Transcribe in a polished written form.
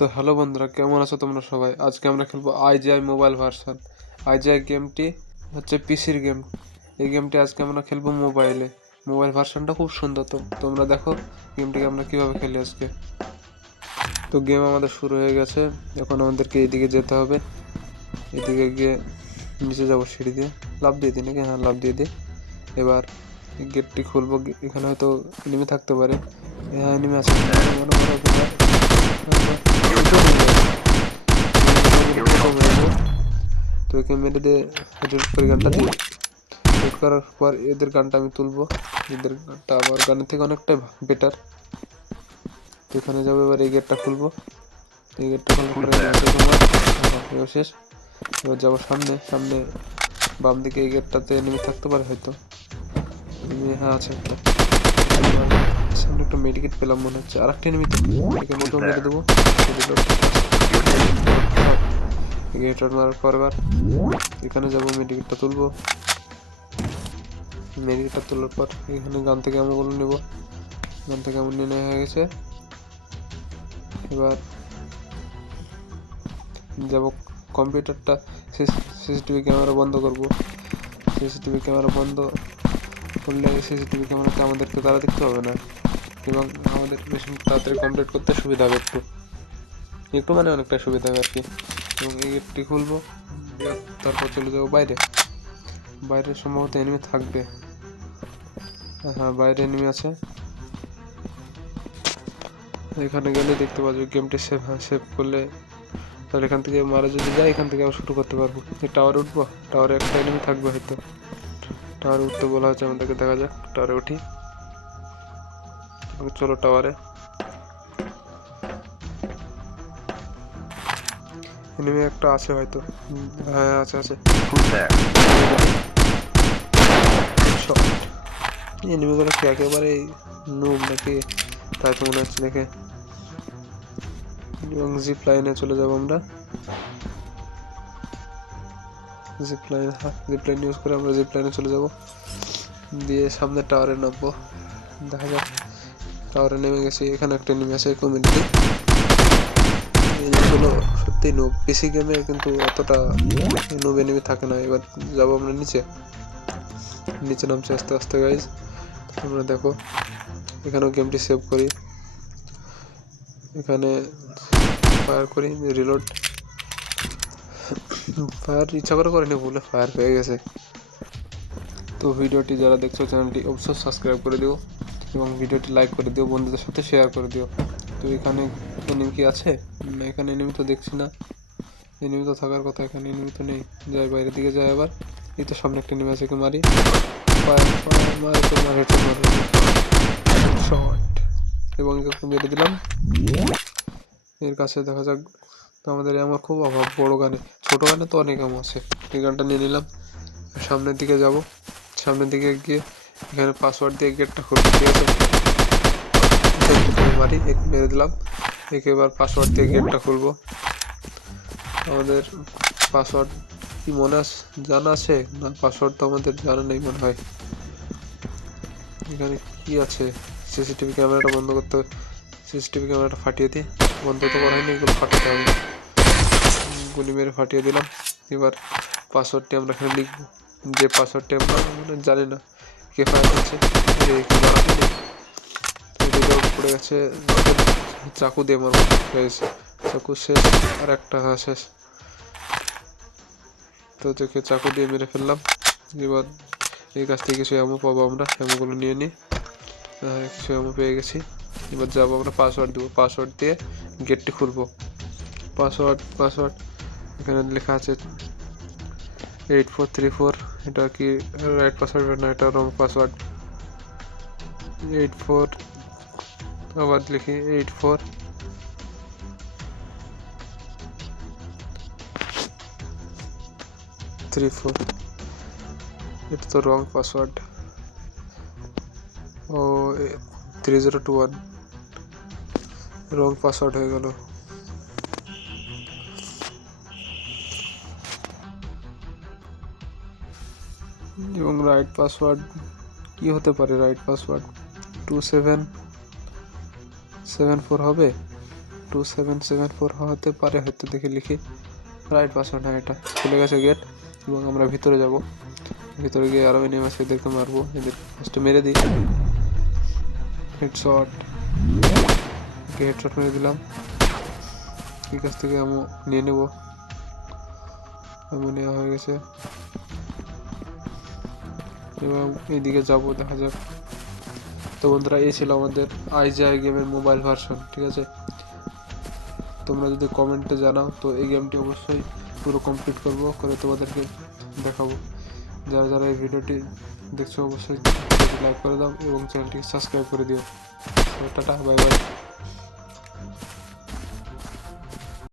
তো হ্যালো বন্ধুরা, কেমন আছো তোমরা সবাই? আজকে আমরা খেলবো আইজিআই মোবাইল ভার্সন। আইজিআই গেমটি হচ্ছে পিসির গেম। এই গেমটি আজকে আমরা খেলবো মোবাইলে। মোবাইল ভার্সনটা খুব সুন্দর। তো তোমরা দেখো গেমটিকে আমরা কিভাবে খেলি আজকে। তো গেম আমাদের শুরু হয়ে গেছে। এখন আমাদেরকে এদিকে যেতে হবে। এদিকে গিয়ে নিচে যাবো সিঁড়ি দিয়ে। লাফ দিয়ে দিই নাকি? হ্যাঁ, লাফ দিয়ে দিই। এবার গেটটি খুলবো। এখানে হয়তো এনিমি থাকতে পারে। হ্যাঁ, এনিমি আছে। তো একে মেরে দিয়ে রেড করে গানটা দিই। রেড করার পর এদের গানটা আমি তুলবো। এদের গানটা আমার গানের থেকে অনেকটাই বেটার। তো এখানে যাবো। এবার এই গেটটা খুলবো। এই গেটটা খোলার পরে শেষ। এবার যাবো সামনে। বাম দিকে এই গেটটাতে এনিমি থাকতে পারে হয়তো। হ্যাঁ, আছে একটা। সামনে একটা মেডিকেট পেলাম মনে হচ্ছে। আর একটা এনিমি তো একে মোটো মেরে দেবো। গেটার মারার পর এবার এখানে যাবো। মেডিকেটটা তুলবো। মেডিকেটটা তোলার পর এখানে গান থেকে আমগুলো নেবো। গান থেকে আমন নিয়ে নেওয়া হয়ে গেছে। এবার যাব কম্পিউটারটা। সিসিটিভি ক্যামেরা বন্ধ করব। সিসিটিভি ক্যামেরা বন্ধ করলে সিসিটিভি ক্যামেরাতে আমাদেরকে তারা দেখতে হবে না, এবং আমাদের মিশন তাড়াতাড়ি কমপ্লিট করতে সুবিধা হবে। একটু মানে অনেকটা সুবিধা হবে আর কি। এবং এই গেটটি খুলবো। তারপর চলে যাবো বাইরে। বাইরে সম্ভবত এনিমি থাকবে। হ্যাঁ, বাইরে এনিমি আছে। এখানে গেলে দেখতে পাচ্ছি গেমটি সেভ করলে তাহলে এখান থেকে মারা যদি যায় এখান থেকে আবার শুরু করতে পারবো। টাওয়ারে উঠবো। টাওয়ারে একটা এনিমি থাকবে হয়তো। টাওয়ারে উঠতে বলা হচ্ছে আমাদেরকে, দেখা যাক। টাওয়ারে উঠি। চলো টাওয়ারে। এনিমি একটা আছে হয়তো। হ্যাঁ, আছে। এনিমিগুলো কি একেবারে নুব নাকি তাই তো মনে হচ্ছে দেখে। এবং জিপ লাইনে চলে যাবো আমরা। জিপ লাইন ইউজ করে আমরা জিপ লাইনে চলে যাব। দিয়ে সামনে টাওয়ারে নামবো। দেখা যাক। টাওয়ারে নেমে গেছি। এখানে একটা নেমে আছে কমিউনিটি। এইগুলো সত্যি নুব। পিসি গেমে কিন্তু অতটা নুব এনিমি থাকে না। এবার যাবো আমরা নিচে নামছে আস্তে আস্তে গাইজ। তোমরা দেখো। এখানেও গেমটি সেভ করি। এখানে ফায়ার করি, রিলোড। ফায়ার ইচ্ছা করে করিনি, ভুলে ফায়ার পেয়ে গেছে। তো ভিডিওটি যারা দেখছো চ্যানেলটি অবশ্যই সাবস্ক্রাইব করে দিও এবং ভিডিওটি লাইক করে দিও, বন্ধুদের সাথে শেয়ার করে দিও। তো এখানে এনিমি কি আছে? না, এখানে এনিমি তো দেখছি না। এনিমি তো থাকার কথা, এখানে এনিমি তো নেই। যাই বাইরের দিকে যাই আবার। এই তো সামনে একটা এনিমি আছে, একে মারি। শট এবং একে মেরে দিলাম। এর কাছে দেখা যাক। আমাদের আমার খুব অভাব বড় গানে। ছোট গানে তো অনেক আম আছে। এই গানটা নিয়ে নিলাম। সামনের দিকে যাব। সামনের দিকে গিয়ে এখানে পাসওয়ার্ড দিয়ে গেটটা খুলবো, ঠিক আছে? মারি, মেরে দিলাম। একে এবার পাসওয়ার্ড দিয়ে গেটটা খুলবো। আমাদের পাসওয়ার্ড কি জানা আছে না? পাসওয়ার্ড তো আমাদের জানা নেই মনে হয়। এখানে কি আছে? সিসিটিভি ক্যামেরাটা বন্ধ করতে হবে। সিসিটিভি ক্যামেরাটা ফাটিয়ে দিই। বন্ধ তো করা হয়নি, এগুলো ফাটাতে হবে। গুলি মেরে ফাটিয়ে দিলাম। এবার পাসওয়ার্ডটি আমরা এখানে লিখবো। যে পাসওয়ার্ডটি আমরা জানি না। কে ফায়ার করছে? পড়ে গেছে। চাকু দিয়ে মারবো। চাকু শেষ। আর একটা শেষ। তো তোকে চাকু দিয়ে মেরে ফেললাম। এবার এই কাছ থেকে কিছু অ্যামো পাবো আমরা। অ্যামোগুলো নিয়ে নিই। কিছু অ্যামো পেয়ে গেছি। এবার যাবো আমরা পাসওয়ার্ড দেবো। পাসওয়ার্ড দিয়ে গেটটি খুলবো। পাসওয়ার্ড এখানে লেখা আছে 8434। এটা কি রাইট পাসওয়ার্ড না? এটা রং পাসওয়ার্ড। 84 আবার লিখি 8434। এটা তো রং পাসওয়ার্ড। ও 3021 রং পাসওয়ার্ড হয়ে গেল। এবং রাইট পাসওয়ার্ড কি হতে পারে? রাইট পাসওয়ার্ড 2774 হবে। 2774 হতে পারে, হয়তো দেখে লিখি। রাইট পাসওয়ার্ড, হ্যাঁ এটা খুলে গেছে গেট। এবং আমরা ভিতরে যাব। ভিতরে গিয়ে আরও এনিমি আছে, এদেরকে মারবো। এদের ফার্স্টে মেরে দিই, হেডশট। হেডশট মেরে দিলাম। এই কাছ থেকে আমি নিয়ে নেব। আমি নেওয়া হয়ে গেছে। এবং এইদিকে যাব, দেখা যাক। তো বন্ধুরা, এই ছিল আমাদের আইজিআই গেমের মোবাইল ভার্সন, ঠিক আছে। তোমরা যদি কমেন্টে জানাও তো এই গেমটি অবশ্যই পুরো কমপ্লিট করব, করে তোমাদেরকে দেখাবো। যারা যারা এই ভিডিওটি দেখছো অবশ্যই লাইক করে দাও এবং চ্যানেলটিকে সাবস্ক্রাইব করে দিও। Tata, bye bye.